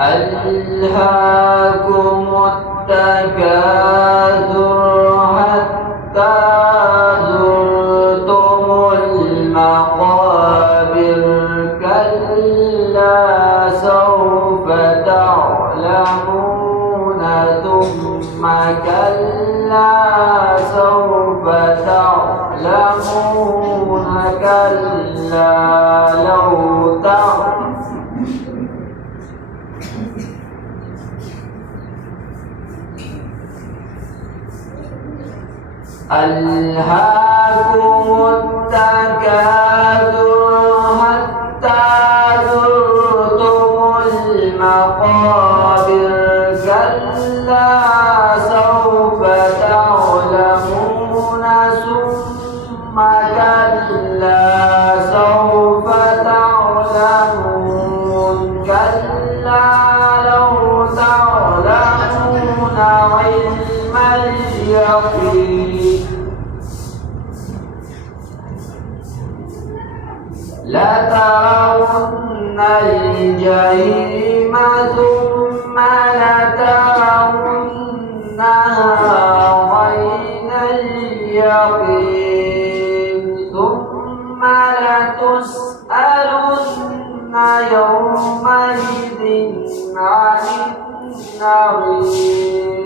ألهاكم التكاثر حتى زرتم المقابر كلا سوف تعلمون ثم كلا سوف تعلمون كلا لو ألهاكم التكاثر حتى زرتم المقابر كلا سوف تعلمون ثم كلا سوف تعلمون كلا لو تعلمون علم اليقين لترون الجحيم ثم لترونها عين اليقين ثم لتسألن يومئذ عن النعيم.